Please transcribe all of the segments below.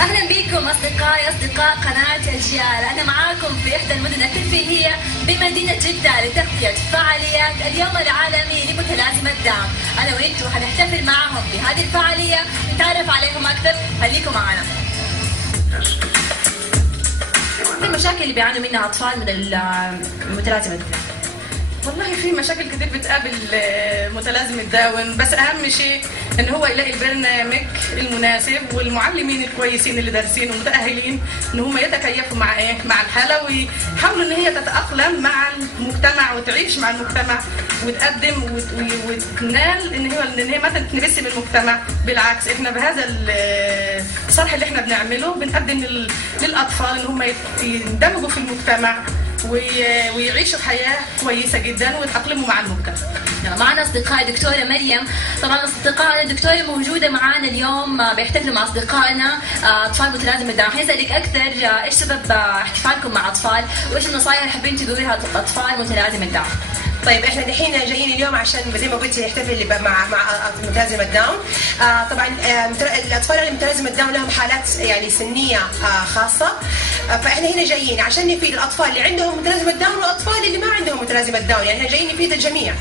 أهلا بكم أصدقائي أصدقاء قناة أجيال. أنا معاكم في إحدى المدن الترفيهية بمدينة جدة لتغطية فعاليات اليوم العالمي لمتلازمة داون. أنا وأنتم حنحتفل معهم بهذه الفعالية، نتعرف عليهم أكثر، خليكم معنا. المشاكل اللي بيعانوا منها أطفال من المتلازمة داون؟ والله في مشاكل كتير بتقابل متلازمة داون، بس أهم شيء إن هو يلاقي البرنامج المناسب والمعلمين الكويسين اللي دارسين ومتأهلين إن هم يتكيفوا مع مع الحالة، ويحاولوا إن هي تتأقلم مع المجتمع وتعيش مع المجتمع وتقدم وتنال إن هي ما تتنبث من المجتمع. بالعكس، إحنا بهذا الصرح اللي إحنا بنعمله بنقدم للأطفال إن هم يندمجوا في المجتمع ويعيشوا حياة كويسة جدا ويتأقلموا مع المجتمع. معنا أصدقائي دكتورة مريم. طبعا أصدقائنا الدكتورة موجودة معنا اليوم، بيحتفلوا مع أصدقائنا أطفال متلازمة داون. حنسألك أكثر إيش سبب احتفالكم مع أطفال وإيش النصائح اللي حابين تقولوها لأطفال متلازمة داون؟ طيب احنا دحين جايين اليوم عشان زي ما قلت نحتفل مع متلازمة داون. طبعا الاطفال اللي متلازمة داون لهم حالات يعني سنيه خاصه، فاحنا هنا جايين عشان نفيد الاطفال اللي عندهم متلازمة داون والاطفال اللي ما عندهم متلازمة داون، يعني احنا جايين نفيد الجميع.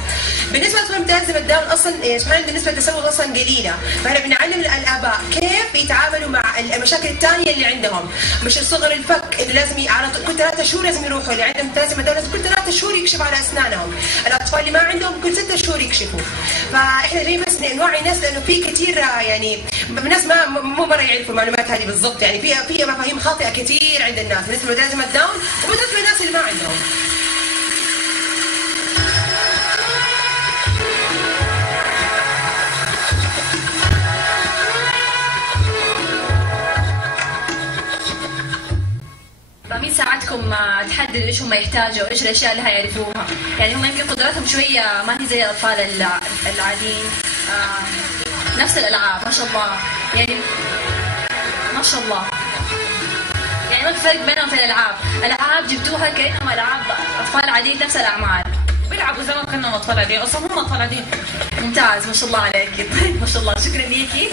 بالنسبه لاطفال متلازمة داون اصلا سبحان بالنسبه للتسوق اصلا قليله، فاحنا بنعلم الاباء كيف يتعاملوا مع المشاكل الثانيه اللي عندهم، مش صغر الفك اللي لازم كل 3 شهور لازم يروحوا، اللي عندهم متلازمة داون لازم كل 3 شهور يكشف على اسنانهم، الاطفال اللي ما عندهم كل 6 شهور يكشفوا. فاحنا جايين بس نوعي الناس لانه في كثير يعني الناس مو مره يعرفوا المعلومات هذه بالضبط، يعني في مفاهيم خاطئه كثير عند الناس بالنسبه لمتلازمة داون وبالنسبه للناس اللي ما عندهم. فمين ساعدكم تحددوا ايش هم يحتاجوا، ايش الاشياء اللي هيعرفوها؟ يعني هم يمكن قدراتهم شويه ما هي زي الاطفال العاديين. نفس الالعاب ما شاء الله، يعني ما شاء الله، يعني ما في فرق بينهم في الالعاب، العاب جبتوها كانهم العاب اطفال عاديين نفس الاعمار، بيلعبوا زي ما كنا اطفال عاديين، اصلا هم اطفال عاديين. ممتاز ما شاء الله عليكي. طيب ما شاء الله، شكرا ليكي.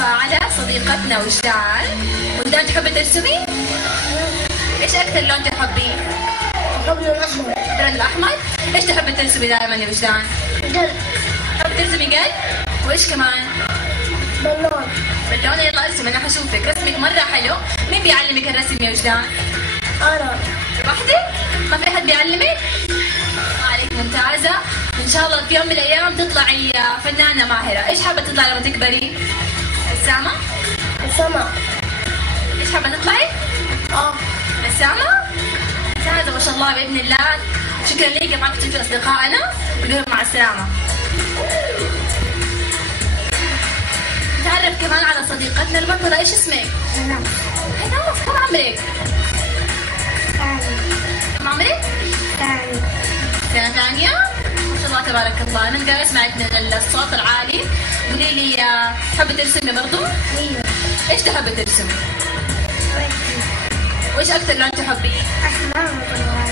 على صديقتنا وجدان. وجدان تحبي ترسمي؟ ايش اكثر لون تحبيه؟ بحب اللون الاحمر. اللون الاحمر؟ ايش تحبي ترسمي دائما يا وجدان؟ قلب. تحبي ترسمي قلب؟ وايش كمان؟ بالون. باللون. يلا ارسمي انا حشوفك، رسمك مره حلو. مين بيعلمك الرسم يا وجدان؟ انا. لوحدك؟ ما في احد بيعلمك؟ عليك ممتازه، ان شاء الله في يوم من الايام تطلعي فنانه ماهره. ايش حابه تطلعي لما تكبري؟ السما؟ السما. ايش حابه تطلعي؟ السما؟ ممتازه ما شاء الله باذن الله. شكرا ليك معك تشوفي اصدقائنا ونقول مع السلامه. نتعرف كمان على صديقتنا البطله. ايش اسمك؟ سلام. كم عمرك؟ كم عمرك؟ سنة ثانية؟ ما شاء الله تبارك الله. أنا قاعدة أسمعك من الصوت العالي. قولي لي تحبي ترسمي برضو؟ ايوه. إيش تحبي ترسمي؟ وإيش أكثر لون تحبيه؟ احمر وطوال.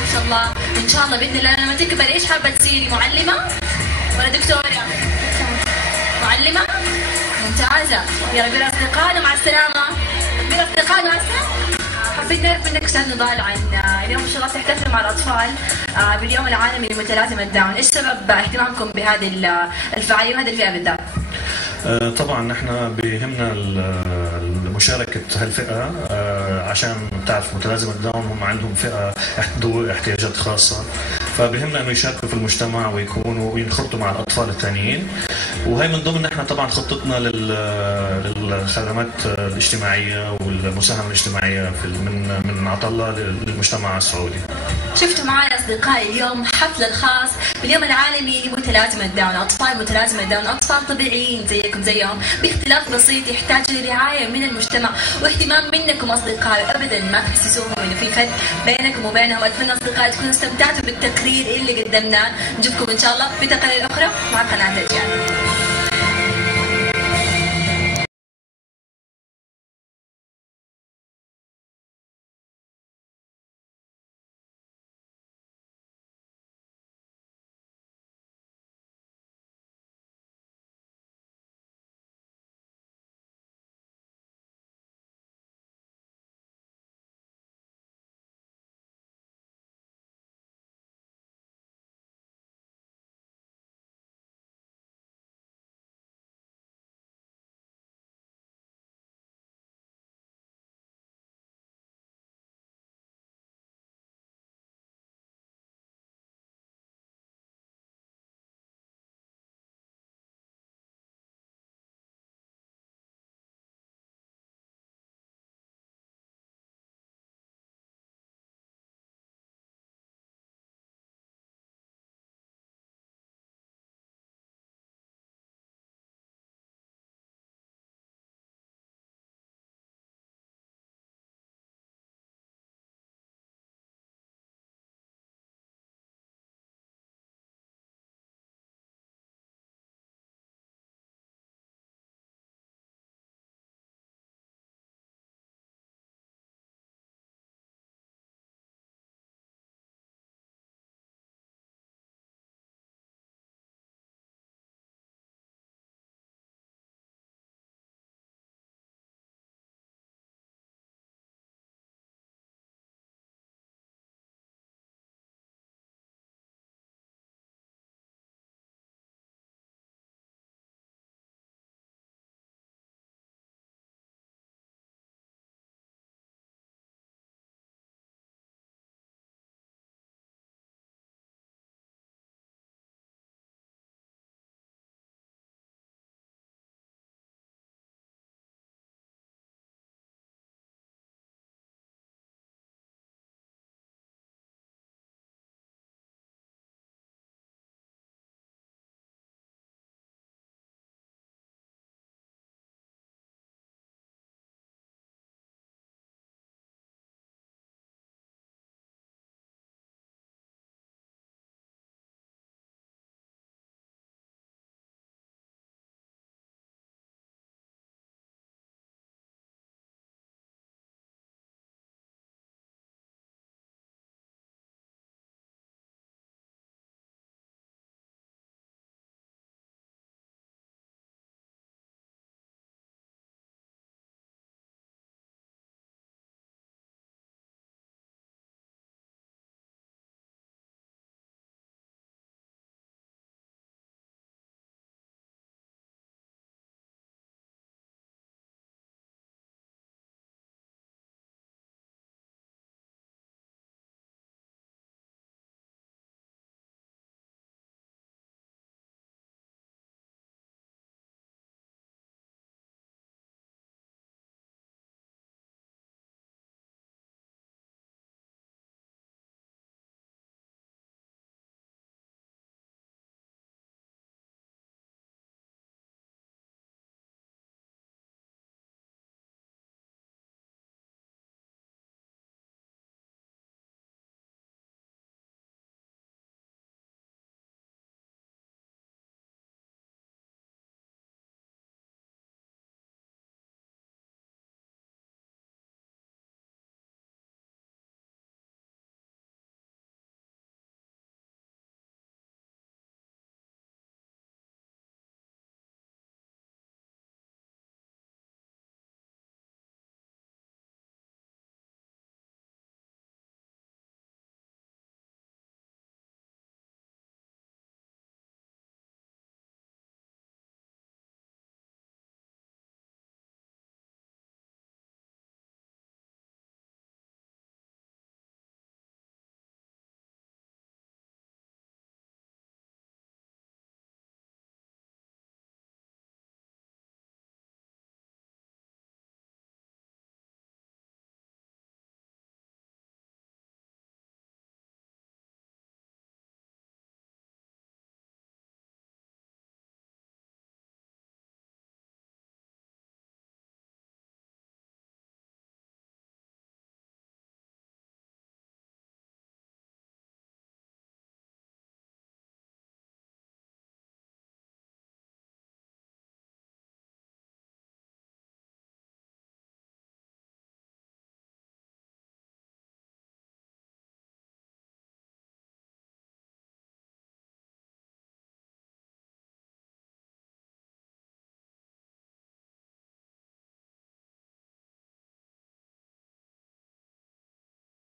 ما شاء الله. إن شاء الله بإذن الله لما تكبري إيش حابة تصيري؟ معلمة؟ ولا دكتورة؟ معلمة؟ ممتازة. يا رب أصدقائنا مع السلامة. أصدقائنا مع السلامة. حابين نعرف منك استاذ نضال عن اليوم ان شاء الله تحتفل مع الاطفال باليوم العالمي لمتلازمة داون، ايش سبب اهتمامكم بهذه الفعاليه وهذه الفئه بالذات؟ طبعا نحن بيهمنا مشاركة هالفئة عشان تعرف متلازمة داون هم عندهم فئة ذوي احتياجات خاصة، فبهمنا انه يشاركوا في المجتمع ويكونوا وينخرطوا مع الاطفال الثانيين. وهي من ضمن احنا طبعا خطتنا للخدمات الاجتماعيه والمساهمه الاجتماعيه من عطله للمجتمع السعودي. شفتوا معي اصدقائي اليوم حفل الخاص باليوم العالمي لمتلازمه داون، اطفال متلازمه داون، اطفال طبيعيين زيكم زيهم باختلاف بسيط يحتاج لرعايه من المجتمع واهتمام منكم اصدقائي، ابدا ما تحسسوهم انه في فرق بينكم وبينهم. اتمنى اصدقائي تكونوا استمتعتوا بالتقرير اللي قدمناه، نشوفكم ان شاء الله في تقارير اخرى مع قناه الجان.